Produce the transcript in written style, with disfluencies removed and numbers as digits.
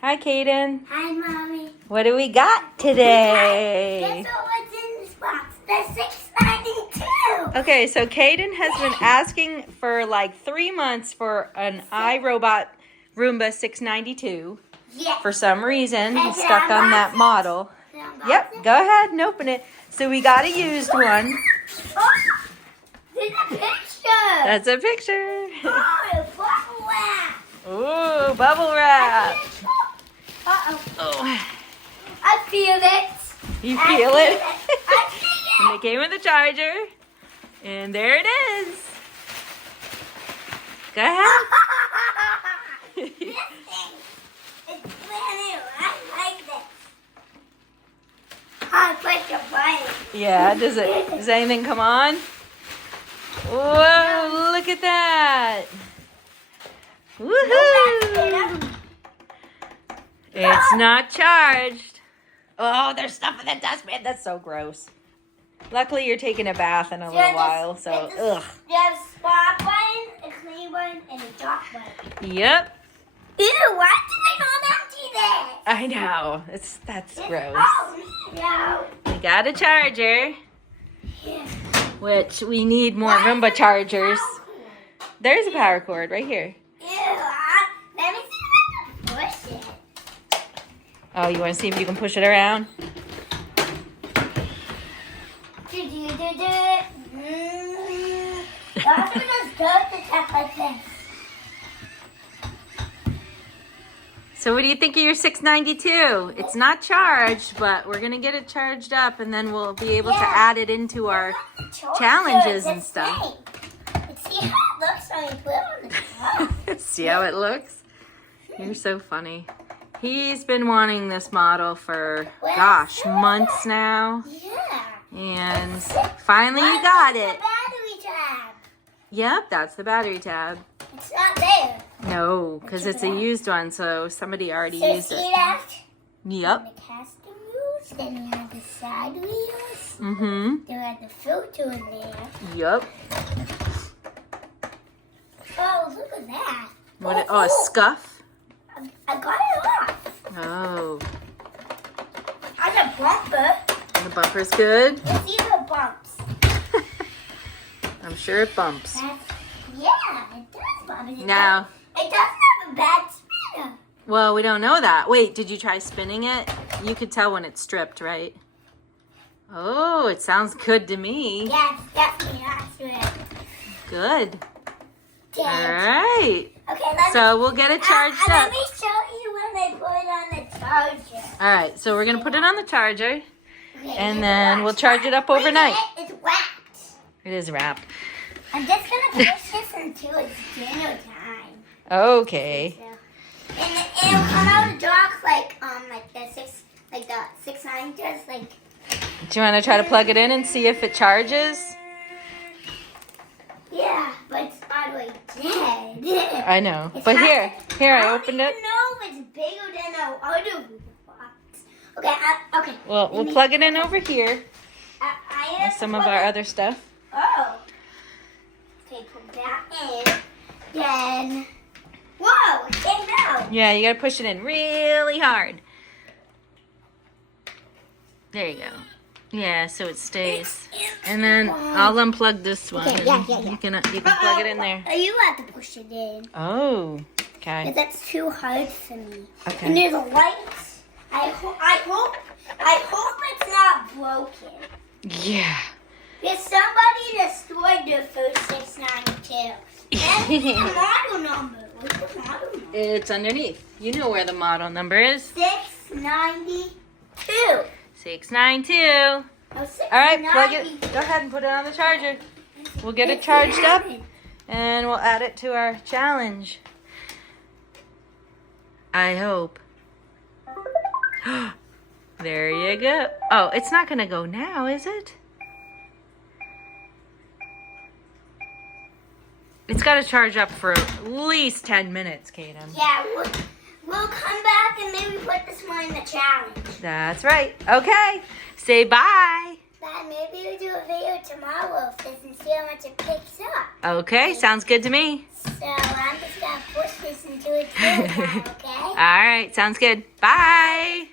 Hi, Kaden. Hi, Mommy. What do we got today? Guess what's in this box? The 692. Okay, so Kaden has been asking for like 3 months for an iRobot Roomba 692. Yes. For some reason, he's stuck on that model. Yep, go ahead and open it. So we got a used one. Oh, there's a picture. That's a picture. Oh, bubble wrap. Ooh, bubble wrap. Uh-oh. Oh, I feel it. you feel it? I feel And it came with a charger. And there it is. Go ahead. This thing. It's brand new. I like this. I push the button. Yeah, does anything come on? Whoa, look at that. Woohoo! It's not charged. Oh, there's stuff in the dustbin. That's so gross. Luckily, you're taking a bath in a little while, so ugh. There's a spot button, a clean button, and a drop button. Yep. Ew, why did I not empty this? I know. That's gross. Oh, no. We got a charger, Yeah. which we need more Roomba chargers. There's a power cord right here. Ew, let me see if I can push it. Oh, you want to see if you can push it around? That's what just goes to tap like this. So what do you think of your 692? It's not charged, but we're going to get it charged up, and then we'll be able to add it into our challenges and stuff. Let's see how it looks when we put it on the top. See how it looks? You're so funny. He's been wanting this model for, gosh, months now. Yeah. And finally you got The it. battery tab. Yep, that's the battery tab. It's not there. No, because it's a used one, so somebody already So used see it. that? Yep. The casting wheels, then we have the side wheels. Mm-hmm. Then we have the filter in there. Yep. Oh, look at that. Oh, a scuff? I got it off. Oh. Has a bumper. The bumper's good. Let's see the bumps. I'm sure it bumps. Yeah, it does bump. Now, It doesn't have a bad spinner. well, we don't know that. Wait, did you try spinning it? You could tell when it's stripped, right? Oh, it sounds good to me. Yeah, it's definitely not stripped. Good. All Dang. right. Okay, So we'll get it charged let up. me show you when they put it on the charger. All right, so we're going to put it on the charger, Okay, and it's then we'll wrapped. charge it up Wait a overnight. minute, It's wrapped. It is wrapped. I'm just gonna push this until it's dinner time. Okay. So, and it'll come out of dark like the 6-9 does like. Do you want to try to plug it in and see if it charges? Yeah, but it's all the way dead. I know. It's But not- here, I don't opened even it. know if it's bigger than the other box. Okay, okay. Well, we'll plug it in over here I with have some to of put our it- other stuff. Oh. Okay, put that in. Then. Whoa, it came out. Yeah, you got to push it in really hard. There you go. Yeah, so it stays. And then I'll unplug this one. Okay, yeah. You can plug it in there. You have to push it in. Oh, okay. Because that's too hard for me. Okay. And there's a light. I hope it's not broken. Yeah. There's somebody destroyed the first 692. And the model number. What's the model number? It's underneath. You know where the model number is. 692. 692. Oh, All right, plug it. 690. Go ahead and put it on the charger. We'll get it charged up, and we'll add it to our challenge. I hope. There you go. Oh, it's not going to go now, is it? It's got to charge up for at least 10 minutes, Kaden. Yeah, we'll come back and maybe put this one in the challenge. That's right. Okay. Say bye. Bye. Dad, maybe we'll do a video tomorrow of this and see how much it picks up. Okay, sounds good to me. So I'm just going to push this into its hole now, okay? All right, sounds good. Bye.